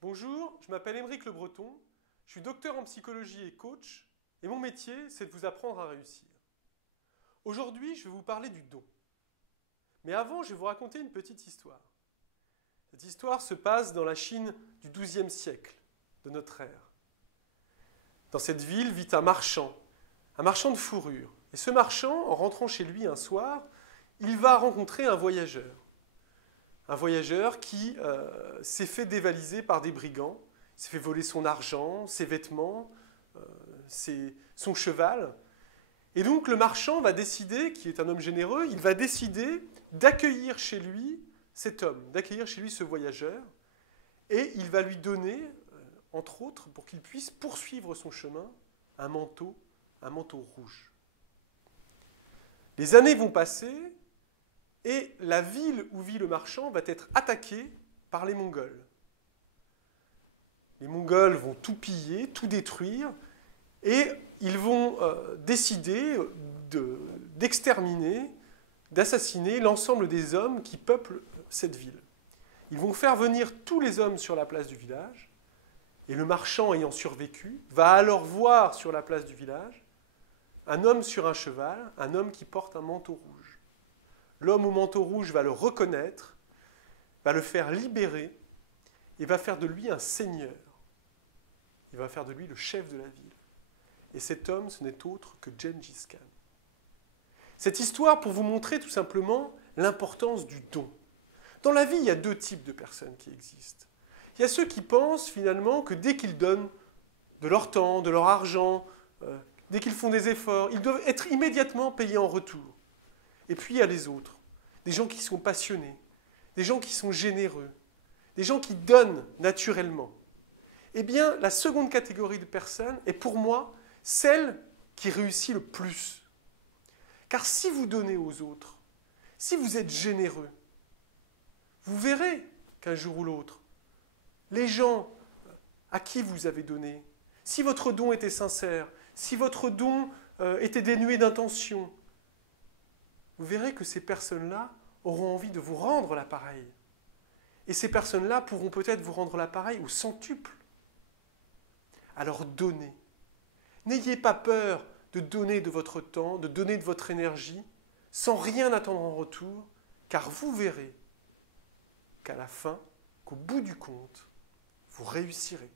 Bonjour, je m'appelle Aymeric Le Breton, je suis docteur en psychologie et coach, et mon métier, c'est de vous apprendre à réussir. Aujourd'hui, je vais vous parler du don. Mais avant, je vais vous raconter une petite histoire. Cette histoire se passe dans la Chine du XIIe siècle de notre ère. Dans cette ville vit un marchand de fourrure. Et ce marchand, en rentrant chez lui un soir, il va rencontrer un voyageur. Un voyageur qui s'est fait dévaliser par des brigands, s'est fait voler son argent, ses vêtements, son cheval. Et donc le marchand va décider, qui est un homme généreux, il va décider d'accueillir chez lui cet homme, d'accueillir chez lui ce voyageur, et il va lui donner, entre autres, pour qu'il puisse poursuivre son chemin, un manteau rouge. Les années vont passer, et la ville où vit le marchand va être attaquée par les Mongols. Les Mongols vont tout piller, tout détruire, et ils vont décider d'exterminer, d'assassiner l'ensemble des hommes qui peuplent cette ville. Ils vont faire venir tous les hommes sur la place du village, et le marchand ayant survécu va alors voir sur la place du village un homme sur un cheval, un homme qui porte un manteau rouge. L'homme au manteau rouge va le reconnaître, va le faire libérer et va faire de lui un seigneur. Il va faire de lui le chef de la ville. Et cet homme, ce n'est autre que Gengis Khan. Cette histoire pour vous montrer tout simplement l'importance du don. Dans la vie, il y a deux types de personnes qui existent. Il y a ceux qui pensent finalement que dès qu'ils donnent de leur temps, de leur argent, dès qu'ils font des efforts, ils doivent être immédiatement payés en retour. Et puis il y a les autres, des gens qui sont passionnés, des gens qui sont généreux, des gens qui donnent naturellement. Eh bien, la seconde catégorie de personnes est pour moi celle qui réussit le plus. Car si vous donnez aux autres, si vous êtes généreux, vous verrez qu'un jour ou l'autre, les gens à qui vous avez donné, si votre don était sincère, si votre don était dénué d'intention, vous verrez que ces personnes-là auront envie de vous rendre l'appareil. Et ces personnes-là pourront peut-être vous rendre l'appareil au centuple. Alors donnez. N'ayez pas peur de donner de votre temps, de donner de votre énergie, sans rien attendre en retour, car vous verrez qu'à la fin, qu'au bout du compte, vous réussirez.